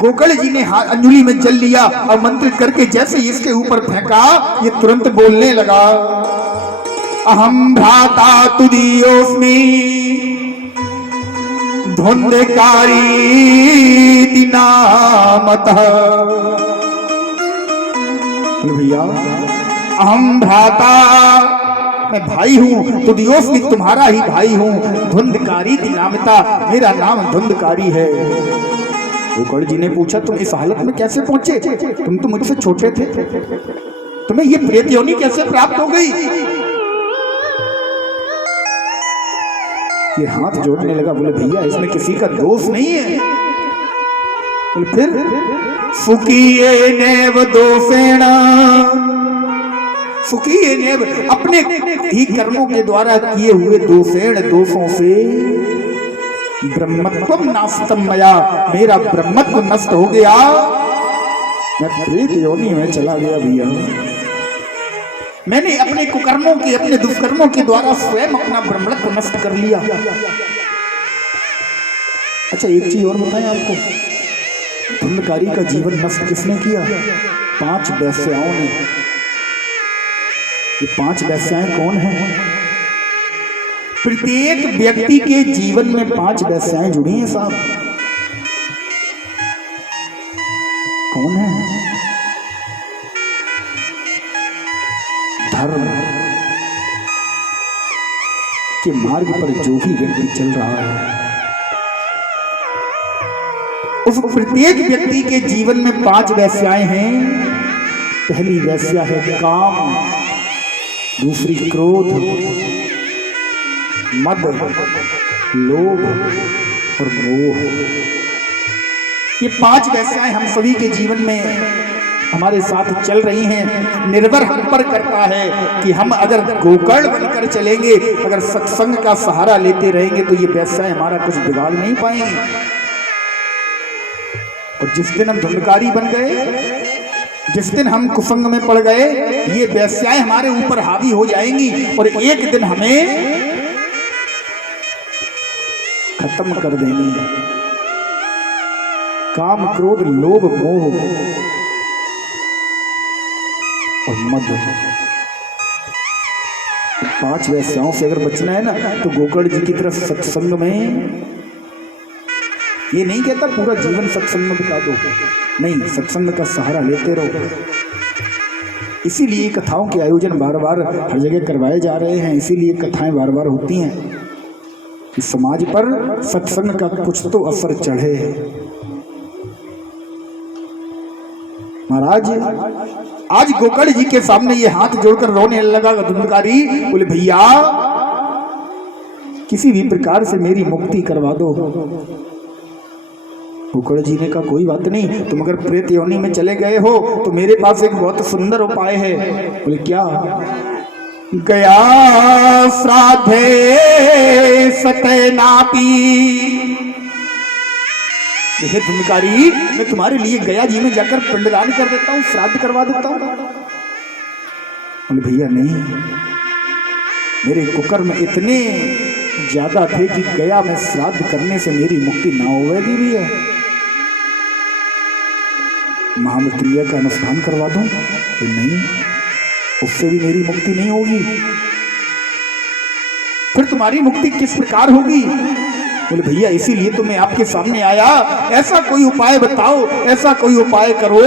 गोकर्ण जी ने हाथ अंजुली में जल लिया और मंत्रित करके जैसे इसके ऊपर फेंका, ये तुरंत बोलने लगा, अहम भ्राता तुदीयोस्मि धुंधकारी नामतः। भैया अहम भ्राता, मैं भाई हूँ, तुदीयोस्मि तुम्हारा ही भाई हूँ, धुंधकारी नामता, मेरा नाम धुंधकारी है। गोकर्ण जी ने पूछा, तुम इस हालत में कैसे पहुंचे? तुम तो मुझसे छोटे थे, तुम्हें ये प्रेत योनि कैसे प्राप्त हो गई? ये हाथ जोड़ने लगा, बोले भैया इसमें किसी का दोष नहीं है। बोले फिर? सुखिये नेव दोषेण, सुखिये नेव, अपने ही कर्मों के द्वारा किए हुए दोषेण, दोषों से ब्रह्मत्व नास्तम मया, मेरा ब्रह्मत्व नष्ट हो गया, मैं प्रेत योनि में चला गया भैया। मैंने अपने कुकर्मों के, अपने दुष्कर्मों के द्वारा स्वयं अपना ब्रह्मत्व नष्ट कर लिया। अच्छा एक चीज और बताएं आपको, धुंधकारी का जीवन नष्ट किसने किया? 5 वेश्याओं ने। ये 5 वेश्याएं कौन हैं? प्रत्येक व्यक्ति के जीवन में 5 वेश्याएं जुड़ी हैं साहब। कौन है? धर्म के मार्ग पर जो भी व्यक्ति चल रहा है, उस प्रत्येक व्यक्ति के जीवन में 5 वेश्याएं हैं। पहली वेश्या है काम, दूसरी क्रोध, मद, लोभ और मोह। ये 5 वेश्याएं हम सभी के जीवन में हमारे साथ चल रही हैं। निर्भर हम पर करता है कि हम अगर गोकर्ण बनकर चलेंगे, अगर सत्संग का सहारा लेते रहेंगे, तो ये वेश्याएं हमारा कुछ बिगाड़ नहीं पाएंगे। और जिस दिन हम धुंधकारी बन गए, जिस दिन हम कुसंग में पड़ गए, ये वेश्याएं हमारे ऊपर हावी हो जाएंगी और एक दिन हमें खत्म कर देंगी। काम, क्रोध, लोभ, मोह और मद, 5 वेश्याओं से अगर बचना है ना, तो गोकर्ण जी की तरफ सत्संग में, ये नहीं कहता पूरा जीवन सत्संग में बिता दो, नहीं, सत्संग का सहारा लेते रहो। इसीलिए कथाओं के आयोजन बार बार हर जगह करवाए जा रहे हैं, इसीलिए कथाएं बार बार होती हैं कि समाज पर सत्संग का कुछ तो असर चढ़े। महाराज आज गोकर्ण जी के सामने ये हाथ जोड़कर रोने लगा धुंधकारी, बोले भैया किसी भी प्रकार से मेरी मुक्ति करवा दो। गोकर्ण जी ने कहा कोई बात नहीं, तुम अगर प्रेत योनि में चले गए हो तो मेरे पास एक बहुत सुंदर उपाय है। बोले क्या? गया श्राद्धे सतनापी, देखिए धुंधकारी, मैं तुम्हारे लिए गया जी में जाकर पिंडदान कर देता हूँ, श्राद्ध करवा देता हूँ। बोले भैया नहीं, मेरे कुकर्म इतने ज्यादा थे कि गया में श्राद्ध करने से मेरी मुक्ति ना होगी भैया। महामृत्युंजय का अनुष्ठान करवा दूं? तो नहीं, उससे भी मेरी मुक्ति नहीं होगी। फिर तुम्हारी मुक्ति किस प्रकार होगी? बोले भैया इसीलिए तो मैं आपके सामने आया, ऐसा कोई उपाय बताओ, ऐसा कोई उपाय करो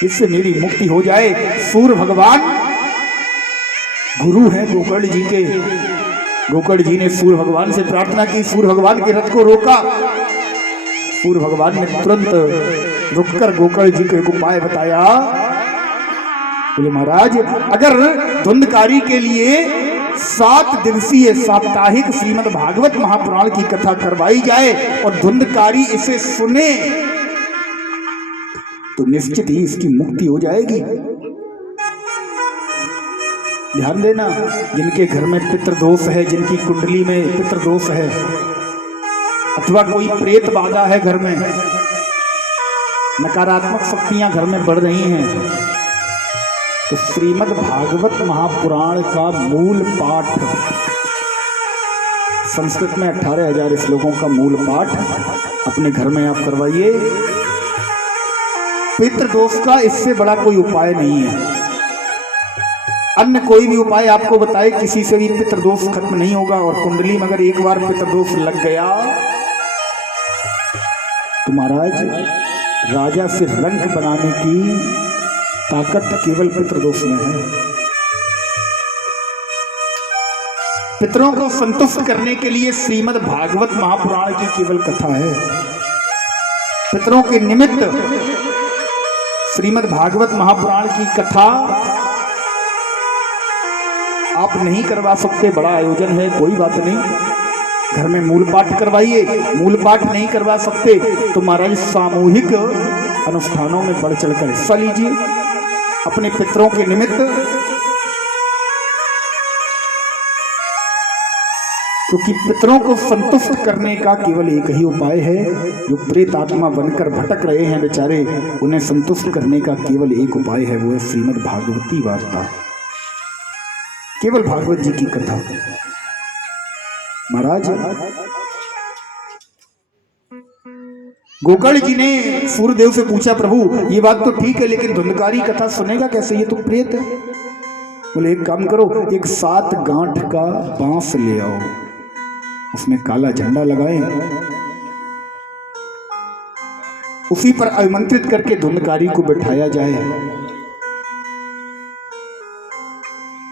जिससे मेरी मुक्ति हो जाए। सूर्य भगवान गुरु हैं गोकर्ण जी के। गोकर्ण जी ने सूर्य भगवान से प्रार्थना की, सूर्य भगवान के रथ को रोका। सूर्य भगवान ने तुरंत रुककर गोकर्ण जी को एक उपाय बताया। बोले महाराज अगर धुंधकारी के लिए 7 दिवसीय साप्ताहिक श्रीमद् भागवत महापुराण की कथा करवाई जाए और धुंधकारी इसे सुने तो निश्चित ही इसकी मुक्ति हो जाएगी। ध्यान देना, जिनके घर में पितृदोष है, जिनकी कुंडली में पितृदोष है अथवा कोई प्रेत बाधा है घर में, नकारात्मक शक्तियां घर में बढ़ रही हैं, तो श्रीमद् भागवत महापुराण का मूल पाठ, संस्कृत में 18,000 श्लोकों का मूल पाठ अपने घर में आप करवाइए। पितृदोष का इससे बड़ा कोई उपाय नहीं है। अन्य कोई भी उपाय आपको बताए, किसी से भी पितृदोष खत्म नहीं होगा। और कुंडली में अगर एक बार पितृदोष लग गया तो महाराज राजा से रंक बनाने की ताकत केवल पितृदोष में है। पितरों को संतुष्ट करने के लिए श्रीमद् भागवत महापुराण की केवल कथा है। पितरों के निमित्त श्रीमद् भागवत महापुराण की कथा आप नहीं करवा सकते, बड़ा आयोजन है, कोई बात नहीं, घर में मूल पाठ करवाइए। मूल पाठ नहीं करवा सकते तो महाराज सामूहिक अनुष्ठानों में बढ़ चढ़कर हिस्सा लीजिए अपने पितरों के निमित्त, क्योंकि पितरों को संतुष्ट करने का केवल एक ही उपाय है। जो प्रेत आत्मा बनकर भटक रहे हैं बेचारे, उन्हें संतुष्ट करने का केवल एक उपाय है, वो है श्रीमद् भागवती वार्ता, केवल भागवत जी की कथा। महाराज गोकर्ण जी ने सूर्यदेव से पूछा, प्रभु ये बात तो ठीक है लेकिन धुंधकारी कथा सुनेगा कैसे, ये तो प्रेत है। बोले एक काम करो, एक 7 गांठ का बांस ले आओ, उसमें काला झंडा लगाएं, उसी पर आमंत्रित करके धुंधकारी को बैठाया जाए।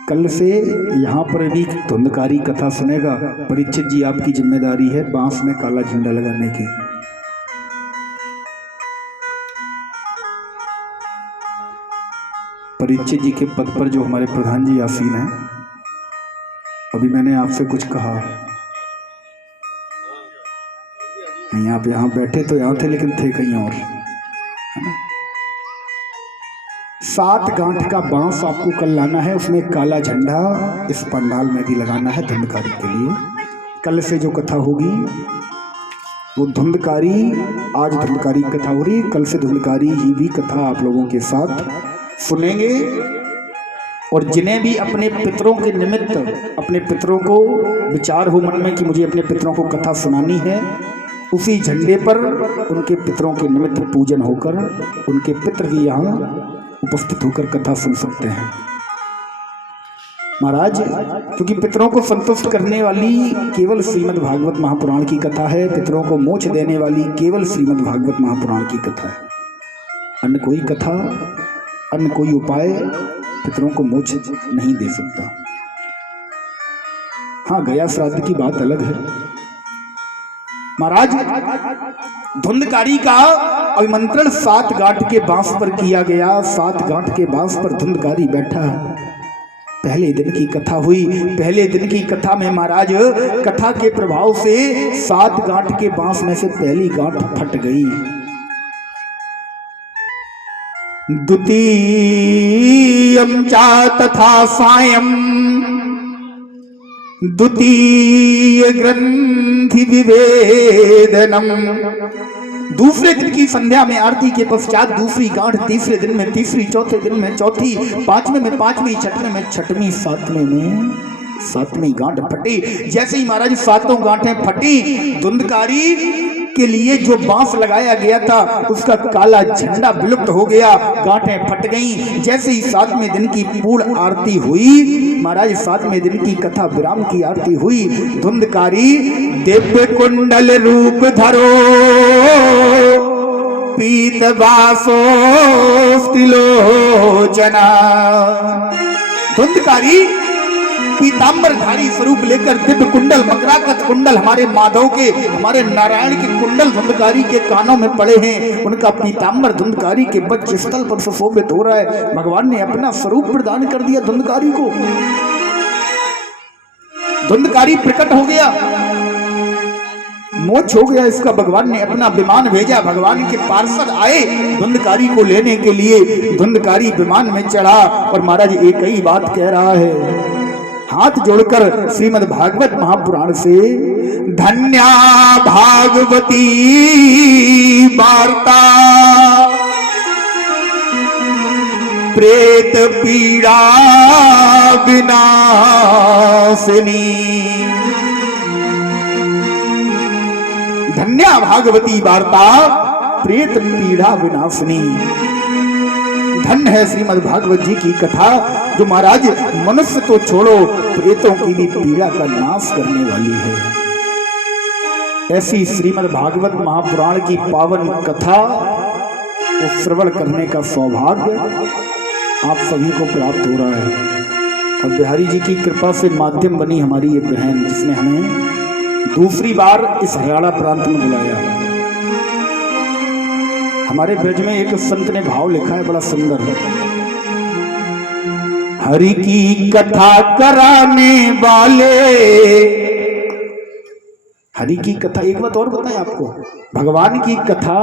कल से यहां पर भी धुंधकारी कथा सुनेगा। परीक्षित जी आपकी जिम्मेदारी है बांस में काला झंडा लगाने की। परीक्षित जी के पद पर जो हमारे प्रधान जी आसीन हैं, अभी मैंने आपसे कुछ कहा नहीं, आप यहां बैठे तो यहां थे लेकिन थे कहीं और, है ना। 7 गांठ का बांस आपको कल लाना है, उसमें काला झंडा इस पंडाल में भी लगाना है धुंधकारी के लिए। कल से जो कथा होगी वो धुंधकारी, आज धुंधकारी कथा हो रही, कल से धुंधकारी ही भी कथा आप लोगों के साथ सुनेंगे। और जिन्हें भी अपने पितरों के निमित्त, अपने पितरों को विचार हो मन में कि मुझे अपने पितरों को कथा सुनानी है, उसी झंडे पर उनके पितरों के निमित्त पूजन होकर उनके पितर भी यहाँ उपस्थित होकर कथा सुन सकते हैं। महाराज क्योंकि पितरों को संतुष्ट करने वाली केवल श्रीमद् भागवत महापुराण की कथा है, पितरों को मोक्ष देने वाली केवल श्रीमद् भागवत महापुराण की कथा है। अन्य कोई कथा, अन्य कोई उपाय पितरों को मोक्ष नहीं दे सकता। हाँ, गया श्राद्ध की बात अलग है। महाराज धुंधकारी का अभिमंत्रण 7 गांठ के बांस पर किया गया। 7 गांठ के बांस पर धुंधकारी बैठा। पहले दिन की कथा हुई। पहले दिन की कथा में महाराज कथा के प्रभाव से 7 गांठ के बांस में से पहली गांठ फट गई। द्वितीयं च तथा सायं द्वितीय ग्रंथि विवेदनम। दूसरे दिन की संध्या में आरती के पश्चात दूसरी गांठ, तीसरे दिन में तीसरी, चौथे दिन में चौथी, 5वें में 5वीं, 6वें में 6वीं, 7वें में 7वीं गांठ फटी। जैसे ही महाराज 7 गांठें फटी, धुंधकारी के लिए जो बांस लगाया गया था उसका काला झंडा विलुप्त हो गया, गांठें फट गईं। जैसे ही 7वें दिन की पूर्ण आरती हुई, महाराज 7वें दिन की कथा विराम की आरती हुई, धुंधकारी दिव्य कुंडल रूप धरो पीत बासो तिलोचना। धुंधकारी पीतांबरधारी स्वरूप लेकर दिव्य कुंडल, मकराकत कुंडल, हमारे माधव के, हमारे नारायण के कुंडल धुंधकारी के कानों में पड़े हैं। उनका पीतांबर धुंधकारी के वक्ष स्थल पर सुशोभित हो रहा है। भगवान ने अपना स्वरूप प्रदान कर दिया धुंधकारी को। धुंधकारी प्रकट हो गया, मोक्ष हो गया इसका। भगवान ने अपना विमान भेजा, भगवान के पार्षद आए धुंधकारी को लेने के लिए। धुंधकारी विमान में चढ़ा और महाराज एक ही बात कह रहा है, हाथ जोड़कर श्रीमद् भागवत महापुराण से, धन्या भागवती वार्ता प्रेत पीड़ा विनाशिनी। धन्य धन्या भागवती वार्ता प्रेत पीड़ा विनाशिनी। धन्य है श्रीमद् भागवत जी की कथा, जो महाराज मनुष्य तो छोड़ो प्रेतों की भी पीड़ा का नाश करने वाली है। ऐसी श्रीमद् भागवत महापुराण की पावन कथा को श्रवण करने का सौभाग्य आप सभी को प्राप्त हो रहा है। और बिहारी जी की कृपा से माध्यम बनी हमारी ये बहन, जिसने हमें दूसरी बार इस हरियाणा प्रांत में बुलाया। हमारे ब्रज में एक संत ने भाव लिखा है, बड़ा सुंदर है। हरि की कथा कराने वाले, हरि की कथा, एक बात और बताएं आपको, भगवान की कथा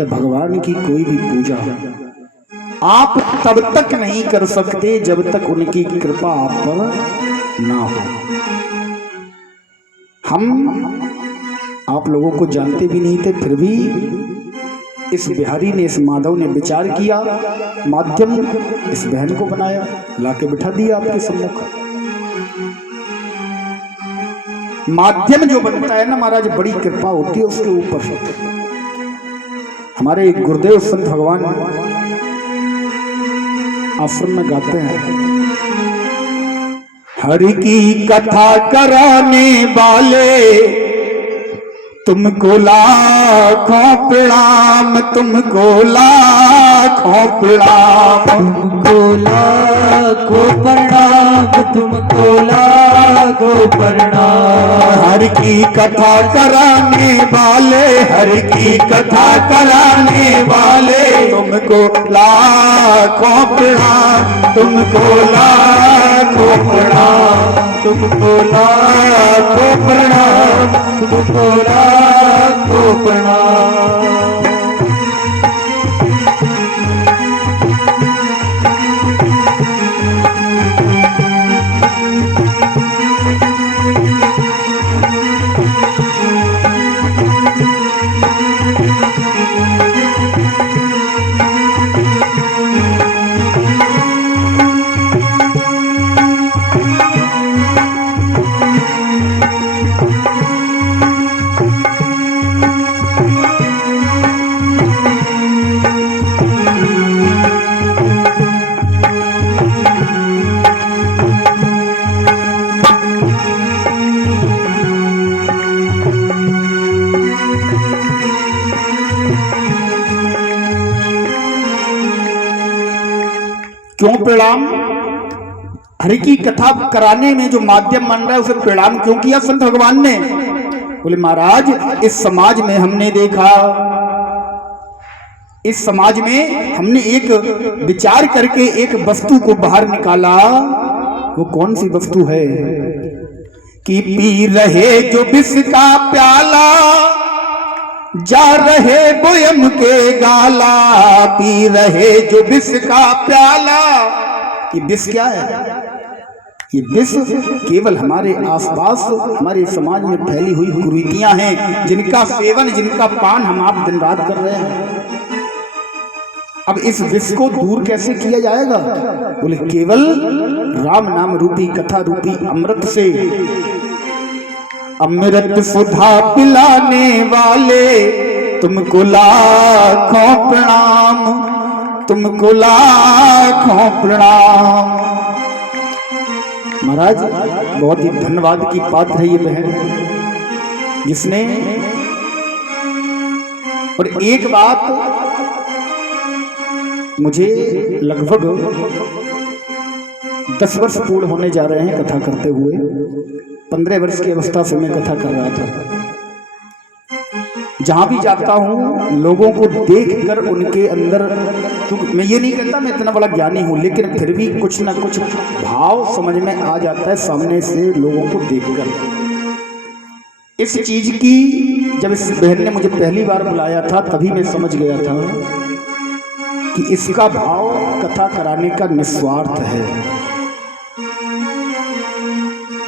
या भगवान की कोई भी पूजा आप तब तक नहीं कर सकते जब तक उनकी कृपा आप पर ना हो। हम आप लोगों को जानते भी नहीं थे, फिर भी इस बिहारी ने, इस माधव ने विचार किया, माध्यम इस बहन को बनाया, लाके बिठा दिया आपके सम्मुख। माध्यम जो बनता है ना महाराज, बड़ी कृपा होती है उसके ऊपर। हमारे गुरुदेव संत भगवान आश्रम में गाते हैं, हरि की कथा कराने वाले तुमको लाखों प्रणाम, तुमको लाखों प्रणाम, तुमको लाखों प्रणाम, तुमको लाखों प्रणाम। हरि की कथा कराने वाले, हरि की कथा कराने वाले तुमको लाखों प्रणाम, तुमको लाखों प्रणाम, तुमको लाखों प्रणाम, तुमको लाखों प्रणाम। क्यों प्रणाम? हरि की कथा कराने में जो माध्यम बन रहा है उसे प्रणाम क्यों किया संत भगवान ने? बोले महाराज, इस समाज में हमने देखा, इस समाज में हमने एक विचार करके एक वस्तु को बाहर निकाला। वो कौन सी वस्तु है? कि पी रहे जो विष का प्याला, जा रहे बोयम के गाला, पी रहे जो विष का प्याला। ये विष क्या है? ये विष केवल हमारे आसपास, हमारे समाज में फैली हुई कुरीतियां हैं, जिनका सेवन, जिनका पान हम आप दिन रात कर रहे हैं। अब इस विष को दूर कैसे किया जाएगा? बोले केवल राम नाम रूपी, कथा रूपी अमृत से। अमृत सुधा पिलाने वाले तुमको लाखों प्रणाम, तुमको लाखों प्रणाम। महाराज बहुत ही धन्यवाद की पात्र है ये बहन, जिसने, और एक बात मुझे लगभग 10 वर्ष पूर्ण होने जा रहे हैं कथा करते हुए। 15 वर्ष की अवस्था से मैं कथा कर रहा था। जहां भी जाता हूं लोगों को देखकर उनके अंदर, तो मैं ये नहीं कहता मैं इतना बड़ा ज्ञानी हूं, लेकिन फिर भी कुछ ना कुछ भाव समझ में आ जाता है सामने से लोगों को देखकर। इस चीज की जब इस बहन ने मुझे पहली बार बुलाया था तभी मैं समझ गया था कि इसका भाव कथा कराने का निस्वार्थ है।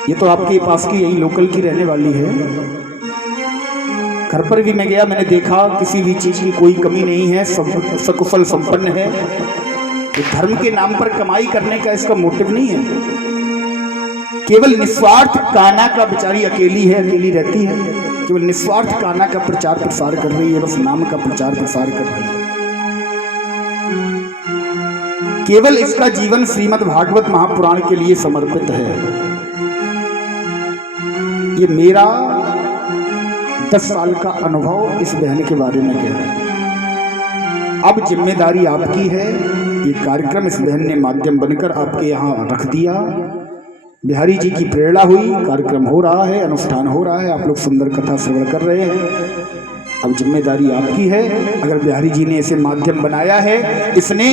ये तो आपके पास की यही लोकल की रहने वाली है। घर पर भी मैं गया, मैंने देखा किसी भी चीज की कोई कमी नहीं है, सब सकुशल संपन्न है। तो धर्म के नाम पर कमाई करने का इसका मोटिव नहीं है, केवल निस्वार्थ। काना का बेचारी अकेली है, अकेली रहती है। केवल निस्वार्थ कान्हा का प्रचार प्रसार कर रही है, बस नाम का प्रचार प्रसार कर रही है। केवल इसका जीवन श्रीमद् भागवत महापुराण के लिए समर्पित है। ये मेरा 10 साल का अनुभव इस बहन के बारे में कह रहा है। अब जिम्मेदारी आपकी है। ये कार्यक्रम इस बहन ने माध्यम बनकर आपके यहाँ रख दिया। बिहारी जी की प्रेरणा हुई, कार्यक्रम हो रहा है, अनुष्ठान हो रहा है, आप लोग सुंदर कथा श्रवण कर रहे हैं। अब जिम्मेदारी आपकी है। अगर बिहारी जी ने इसे माध्यम बनाया है, इसने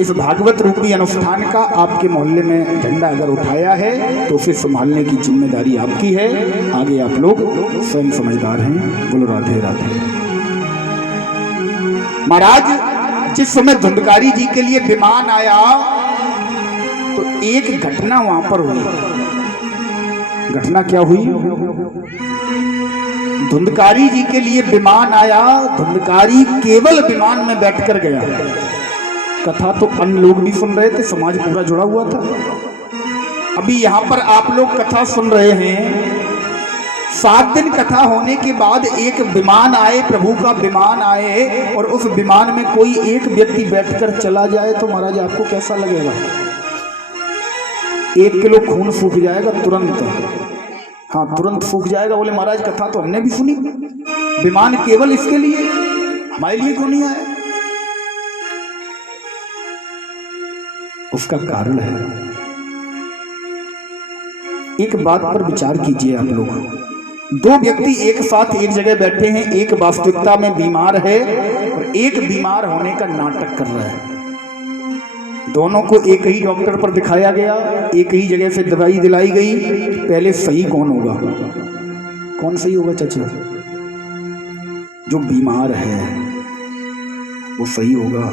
इस भागवत रूपी अनुष्ठान का आपके मोहल्ले में झंडा अगर उठाया है, तो उसे संभालने की जिम्मेदारी आपकी है। आगे आप लोग स्वयं समझदार हैं। बोलो राधे राधे। महाराज, जिस समय धुंधकारी जी के लिए विमान आया तो एक घटना वहां पर हुई। घटना क्या हुई? धुंधकारी जी के लिए विमान आया, धुंधकारी केवल विमान में बैठकर गया। कथा तो अन्य लोग भी सुन रहे थे, समाज पूरा जुड़ा हुआ था। अभी यहां पर आप लोग कथा सुन रहे हैं। 7 दिन कथा होने के बाद एक विमान आए, प्रभु का विमान आए, और उस विमान में कोई एक व्यक्ति बैठकर चला जाए तो महाराज आपको कैसा लगेगा? 1 किलो खून सूख जाएगा तुरंत। हाँ, तुरंत सूख जाएगा। बोले महाराज कथा तो हमने भी सुनी, विमान केवल इसके लिए, हमारे लिए क्यों नहीं आया? उसका कारण है, एक बात पर विचार कीजिए आप लोग। 2 व्यक्ति एक साथ एक जगह बैठे हैं, एक वास्तविकता में बीमार है और एक बीमार होने का नाटक कर रहा है। दोनों को एक ही डॉक्टर पर दिखाया गया, एक ही जगह से दवाई दिलाई गई। पहले सही कौन होगा? कौन सही होगा चाचा? जो बीमार है वो सही होगा।